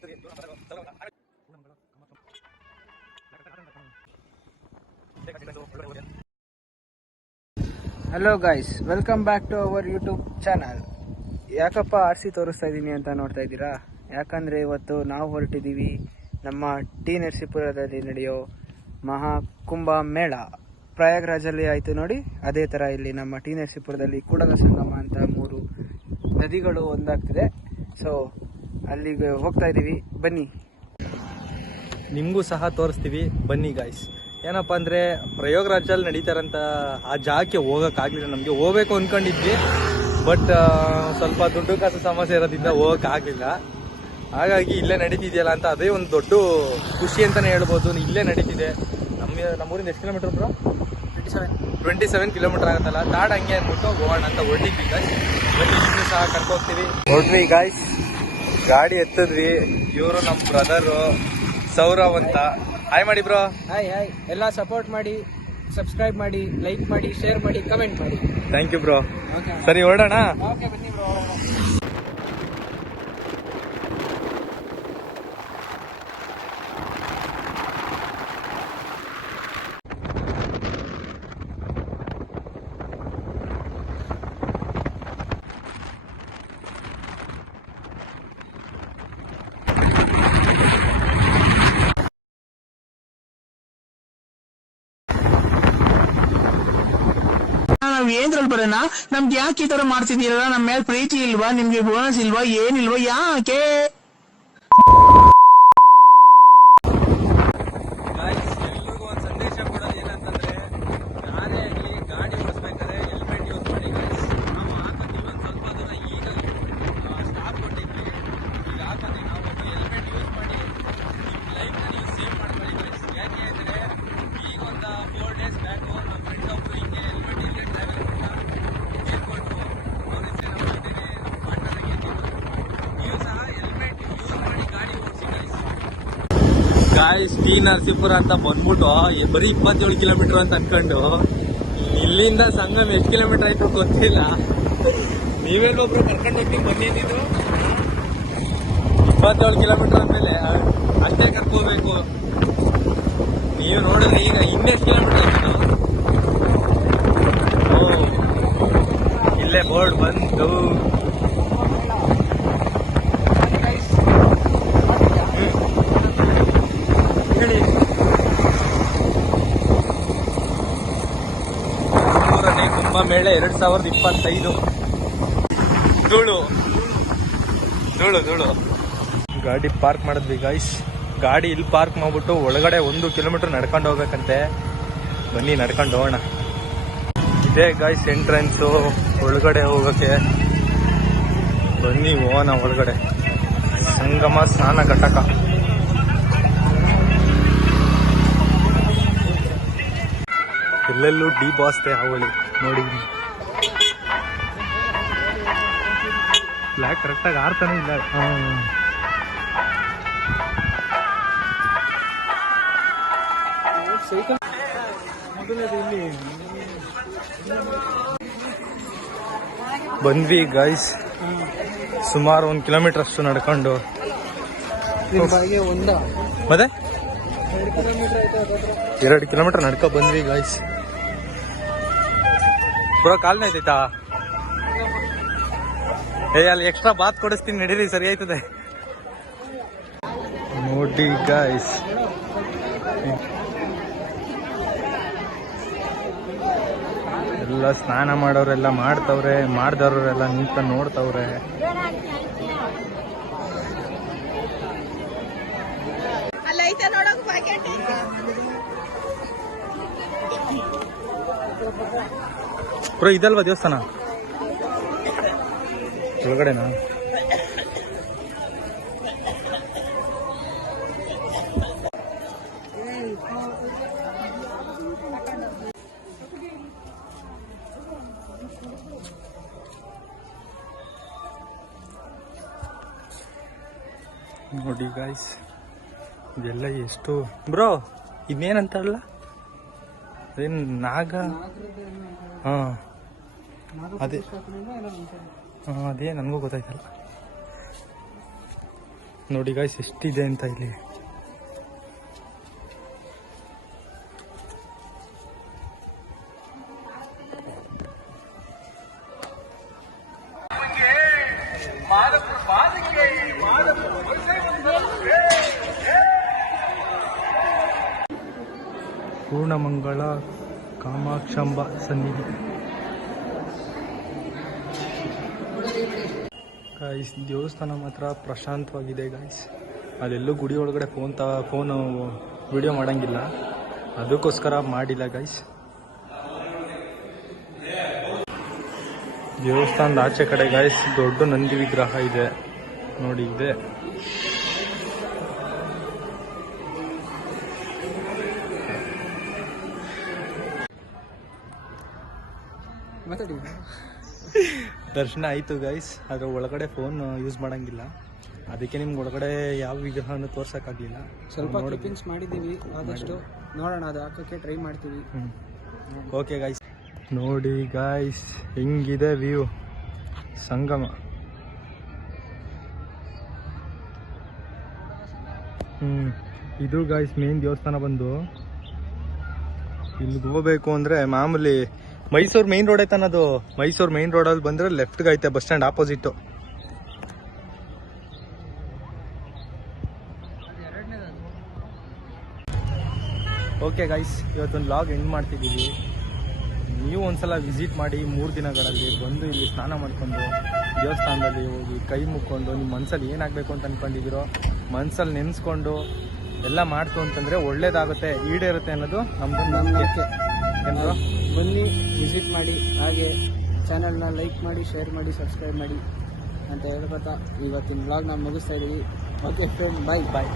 Hello guys, welcome back to our YouTube channel. ಯಾಕಪ್ಪ RC ತೋರಿಸ್ತಾ ಇದ್ದೀನಿ ಅಂತ ನೋಡ್ತಾ ಇದ್ದೀರಾ? ಯಾಕಂದರೆ ಇವತ್ತು ನಾವು ಹೊರಟಿದ್ದೀವಿ ನಮ್ಮ ಟಿ ನರಸೀಪುರದಲ್ಲಿ ನಡೆಯೋ ಮಹಾಕುಂಭ ಮೇಳ. ಪ್ರಯಾಗ್ರಾಜಲ್ಲಿ ಆಯಿತು ನೋಡಿ, ಅದೇ ಥರ ಇಲ್ಲಿ ನಮ್ಮ ಟಿ ನರಸೀಪುರದಲ್ಲಿ ಕೂಡಲ ಸಂಗಮ ಅಂತ 3 ನದಿಗಳು ಒಂದಾಗ್ತಿದೆ. ಸೊ ಅಲ್ಲಿಗೆ ಹೋಗ್ತಾ ಇದ್ದೀವಿ, ಬನ್ನಿ. ನಿಮಗೂ ಸಹ ತೋರಿಸ್ತೀವಿ, ಬನ್ನಿ ಗಾಯ್ಸ್. ಏನಪ್ಪ ಅಂದರೆ ಪ್ರಯಾಗ್ರಾಜಲ್ಲಿ ನಡೀತಾರಂತ ಆ ಜಾಗಕ್ಕೆ ಹೋಗೋಕ್ಕಾಗಲಿಲ್ಲ. ನಮಗೆ ಹೋಗ್ಬೇಕು ಅಂದ್ಕೊಂಡಿದ್ವಿ, ಬಟ್ ಸ್ವಲ್ಪ ದುಡ್ಡು ಕಾಸು ಸಮಸ್ಯೆ ಇರೋದ್ರಿಂದ ಹೋಗೋಕ್ಕಾಗಲಿಲ್ಲ. ಹಾಗಾಗಿ ಇಲ್ಲೇ ನಡೀತಿದೆಯಲ್ಲ ಅಂತ ಅದೇ ಒಂದು ದೊಡ್ಡ ಖುಷಿ ಅಂತಲೇ ಹೇಳ್ಬೋದು. ಇಲ್ಲೇ ನಡೀತಿದೆ. ನಮ್ಮೂರಿಂದ ಎಷ್ಟು ಕಿಲೋಮೀಟರ್ ಬ್ರೋ? 27 ಕಿಲೋಮೀಟರ್ ಆಗುತ್ತಲ್ಲ. ತಾಡ್ ಹಂಗೆ ಅಂದ್ಬಿಟ್ಟು ಹೋಗೋಣ ಅಂತ ಹೊರಟಿದ್ವಿ ಗಾಯ್ಸ್. ಬನ್ನಿ, ಇನ್ನೂ ಸಹ ಕರ್ಕೋಗ್ತೀವಿ. ಹೊರಟ್ವಿ ಗಾಯ್ಸ್, ಗಾಡಿ ಎತ್ತಿದ್ವಿ. ಇವರು ನಮ್ಮ ಬ್ರದರು ಸೌರವ್ ಅಂತ. ಹಾಯ್ ಮಾಡಿ ಬ್ರೋ. Hi hi. ಎಲ್ಲ ಸಪೋರ್ಟ್ ಮಾಡಿ, ಸಬ್ಸ್ಕ್ರೈಬ್ ಮಾಡಿ, ಲೈಕ್ ಮಾಡಿ, ಶೇರ್ ಮಾಡಿ, ಕಮೆಂಟ್ ಮಾಡಿ. Thank you bro. ಸರಿ ಹೊರಡೋಣ. ಓಕೆ ಬನ್ನಿ ಬ್ರೋ. ನಾವ್ ಏನ್ರಲ್ಲಿ ಬರೋಣ? ನಮ್ಗೆ ಯಾಕೆ ಈ ತರ ಮಾಡ್ತಿದ್ದೀರಲ್ಲ? ನಮ್ಮ ಮೇಲೆ ಪ್ರೀತಿ ಇಲ್ವಾ? ನಿಮ್ಗೆ ಬೋನಸ್ ಇಲ್ವಾ? ಏನಿಲ್ವಾ? ಯಾಕೆ? ಎಲ್ರಿಗೂ ಒಂದು ಸಂದೇಶ ಕೊಡೋದು ಏನಂತಂದ್ರೆ, ನಾನೇ ಆಗಲಿ ಗಾಡಿ ಓಡಿಸ್ಬೇಕಾದ್ರೆ ಹೆಲ್ಮೆಟ್ ಯೂಸ್ ಮಾಡಿ ಗಾಯ್ಸ್. ನಾವು ಹಾಕೋದು ಒಂದು ಸ್ವಲ್ಪ ದೂರ ಈಗ ಸ್ಟಾಪ್ ಕೊಟ್ಟಿದ್ವಿ. ಈಗ ಹಾಕೋದು ನಾವು ಹೆಲ್ಮೆಟ್ ಯೂಸ್ ಮಾಡಿ ನಿಮ್ಮ ಲೈಫ್ನ ನೀವು ಸೇವ್ ಮಾಡ್ಕೊಳ್ಳಿ ಗಾಯ್ಸ್. ಯಾಕೆ ಅಂದರೆ ಈಗ ಒಂದು 4 days ಬ್ಯಾಕು ನಮ್ಮ ಫ್ರೆಂಡ್ ಒಬ್ಬರು ಹಿಂಗೆ ಹೆಲ್ಮೆಟ್ ಇಲ್ಲೇ ಟ್ರಾವೆಲ್ ಕೇಳ್ಕೊಂಡು ಅವ್ರ ಹೆಸರು ನಮ್ಮ ಜೊತೆಗೆ ನಮ್ಮ ಪಾರ್ಟ್ನರಾಗಿ ನೀವು ಸಹ ಹೆಲ್ಮೆಟ್ ಯೂಸ್ ಮಾಡಿ ಗಾಡಿ ಓಡಿಸಿ ಗಾಯ್ಸ್. ಟಿ ನರಸೀಪುರ ಅಂತ ಬಂದ್ಬಿಟ್ಟು ಬರೀ 27 ಕಿಲೋಮೀಟರ್ ಅಂತ ಅನ್ಕೊಂಡು ಇಲ್ಲಿಂದ ಸಂಗಮ್ ಎಷ್ಟು ಕಿಲೋಮೀಟರ್ ಆಯ್ತು ಗೊತ್ತಿಲ್ಲ. ನೀವೆಲ್ಲೊಬ್ರು ಕರ್ಕೊಂಡು ಹೋಗ್ತೀನಿ ಬನ್ನಿ ಅಂದಿದ್ದು. 27 ಕಿಲೋಮೀಟರ್ ಅಂದಮೇಲೆ ಅಷ್ಟೇ ಕರ್ಕೋಬೇಕು. ನೀವು ನೋಡಿದ್ರೆ ಈಗ ಇನ್ನೆಷ್ಟು ಕಿಲೋಮೀಟರ್ ಆಯ್ತು? ಇಲ್ಲೇ ಬೋರ್ಡ್ ಬಂತು. ಕುಂಭಮೇಳ 2025 ಧೂಳು. ಗಾಡಿ ಪಾರ್ಕ್ ಮಾಡಿದ್ವಿ ಗಾಯ್ಸ್. ಗಾಡಿ ಇಲ್ಲಿ ಪಾರ್ಕ್ ಮಾಡ್ಬಿಟ್ಟು ಒಳಗಡೆ 1 ಕಿಲೋಮೀಟರ್ ನಡ್ಕೊಂಡು ಹೋಗ್ಬೇಕಂತೆ. ಬನ್ನಿ ನಡ್ಕೊಂಡು ಹೋಗೋಣ. ಇದೇ ಗಾಯ್ಸ್ ಎಂಟ್ರೆನ್ಸು ಒಳಗಡೆ ಹೋಗೋಕ್ಕೆ. ಬನ್ನಿ ಹೋಗೋಣ ಒಳಗಡೆ. ಸಂಗಮ ಸ್ನಾನ ಘಟಕ. ಎಲ್ಲೆಲ್ಲೂ ಡಿ ಬಾಸ್ತೆ ಅವಳಿ ನೋಡಿ. ಬ್ಲ್ಯಾಕ್ ಕರೆಕ್ಟಾಗಿ ಆರ್ತಾನೆ ಇಲ್ಲ. ಬಂದ್ವಿ ಗಾಯ್ಸ್. ಸುಮಾರು 1 ಕಿಲೋಮೀಟರ್ ಅಷ್ಟು ನಡ್ಕೊಂಡು. ಮತ್ತೆ 2 ಕಿಲೋಮೀಟರ್ ನಡ್ಕೊ ಬಂದ್ವಿ ಗಾಯ್ಸ್. ಬ್ರೋ ಕಾಲ್ನ ಐತೈತಾ? ಅಲ್ಲಿ ಎಕ್ಸ್ಟ್ರಾ ಬಾತ್ ಕೊಡಿಸ್ತೀನಿ, ನಡೀರಿ, ಸರಿ ಆಯ್ತದೆ. ನೋಡಿ ಗಾಯ್ಸ್, ಎಲ್ಲ ಸ್ನಾನ ಮಾಡೋರೆಲ್ಲ ಮಾಡ್ತವ್ರೆ, ಮಾಡ್ದವ್ರೆಲ್ಲ ನಿಂತ ನೋಡ್ತವ್ರೆ. ಬ್ರೋ ಇದಲ್ವಾ ದೇವಸ್ಥಾನ ಒಳಗಡೆನಾ? ನೋಡಿ ಗಾಯ್ಸ್, ಇದೆಲ್ಲ ಎಷ್ಟು ಬ್ರೋ, ಇನ್ನೇನಂತಾರಲ್ಲ ಅದೇನು ನಾಗ, ಹಾಂ ಅದೇ, ಹಾಂ ಅದೇ ನನಗೂ ಗೊತ್ತಾಯ್ತಲ್ಲ. ನೋಡಿ ಗಾಯ್ಸ್ ಎಷ್ಟಿದೆ ಅಂತ ಇಲ್ಲಿ. ಪೂರ್ಣಮಂಗಳ ಕಾಮಾಕ್ಷಂಬ ಸನ್ನಿಧಿ. ಗಾಯ್ಸ್ ದೇವಸ್ಥಾನ ಮಾತ್ರ ಪ್ರಶಾಂತವಾಗಿದೆ ಗಾಯ್ಸ್. ಅಲ್ಲೆಲ್ಲೂ ಗುಡಿ ಒಳಗಡೆ ಫೋನು ವಿಡಿಯೋ ಮಾಡೋಂಗಿಲ್ಲ, ಅದಕ್ಕೋಸ್ಕರ ಮಾಡಿಲ್ಲ ಗಾಯ್ಸ್. ದೇವಸ್ಥಾನದ ಆಚೆ ಕಡೆ ಗಾಯ್ಸ್ ದೊಡ್ಡ ನಂದಿ ವಿಗ್ರಹ ಇದೆ ನೋಡಿ, ಇದೆ. ದರ್ಶನ ಆಯಿತು ಗೈಸ್, ಅದರ ಒಳಗಡೆ ಫೋನ್ ಯೂಸ್ ಮಾಡೋಂಗಿಲ್ಲ, ಅದಕ್ಕೆ ನಿಮ್ಗೆ ಒಳಗಡೆ ಯಾವ ವಿಗ್ರಹನೂ ತೋರ್ಸೋಕ್ಕಾಗಲಿಲ್ಲ. ಸ್ವಲ್ಪ ಕ್ಲಿಪ್ಪಿಂಗ್ಸ್ ಮಾಡಿದ್ದೀವಿ, ಆದಷ್ಟು ನೋಡೋಣ, ಅದು ಹಾಕೋಕ್ಕೆ ಟ್ರೈ ಮಾಡ್ತೀವಿ. ಓಕೆ ಗೈಸ್, ನೋಡಿ ಗೈಸ್ ಹೆಂಗಿದೆ ವ್ಯೂ, ಸಂಗಮ. ಇದು ಗೈಸ್ ಮೇನ್ ದೇವಸ್ಥಾನ ಬಂದು. ಇಲ್ಲಿಗೆ ಹೋಗ್ಬೇಕು ಅಂದರೆ ಮಾಮೂಲಿ ಮೈಸೂರು ಮೈನ್ ರೋಡ್ ಐತೆ ಅನ್ನೋದು. ಮೈಸೂರು ಮೈನ್ ರೋಡಲ್ಲಿ ಬಂದರೆ ಲೆಫ್ಟ್ಗೆ ಐತೆ, bus stand opposite. Okay guys, ಇವತ್ತೊಂದು ವ್ಲಾಗ್ ಎಂಡ್ ಮಾಡ್ತಿದ್ದೀವಿ. ನೀವು ಒಂದ್ಸಲ ವಿಸಿಟ್ ಮಾಡಿ 3 ದಿನಗಳಲ್ಲಿ ಬಂದು ಇಲ್ಲಿ ಸ್ನಾನ ಮಾಡ್ಕೊಂಡು ದೇವಸ್ಥಾನದಲ್ಲಿ ಹೋಗಿ ಕೈ ಮುಕ್ಕೊಂಡು ನಿಮ್ಮ ಮನಸ್ಸಲ್ಲಿ ಏನಾಗಬೇಕು ಅಂತ ಅಂದ್ಕೊಂಡಿದ್ದೀರೋ ಮನಸ್ಸಲ್ಲಿ ನೆನೆಸ್ಕೊಂಡು ಎಲ್ಲ ಮಾಡ್ತು ಅಂತಂದರೆ ಒಳ್ಳೇದಾಗುತ್ತೆ, ಈಡೇರುತ್ತೆ ಅನ್ನೋದು ನಮ್ಮದು ನಂಬಿಕೆ. ಬನ್ನಿ, ವಿಸಿಟ್ ಮಾಡಿ, ಹಾಗೆ ಚಾನಲ್ನ ಲೈಕ್ ಮಾಡಿ, ಶೇರ್ ಮಾಡಿ, ಸಬ್ಸ್ಕ್ರೈಬ್ ಮಾಡಿ ಅಂತ ಹೇಳ್ಕೊತಾ ಇವತ್ತಿನ ವ್ಲಾಗ್ ನಾವು ಮುಗಿಸ್ತಾ ಇದ್ದೀವಿ. ಓಕೆ ಫ್ರೆಂಡ್, ಬಾಯ್.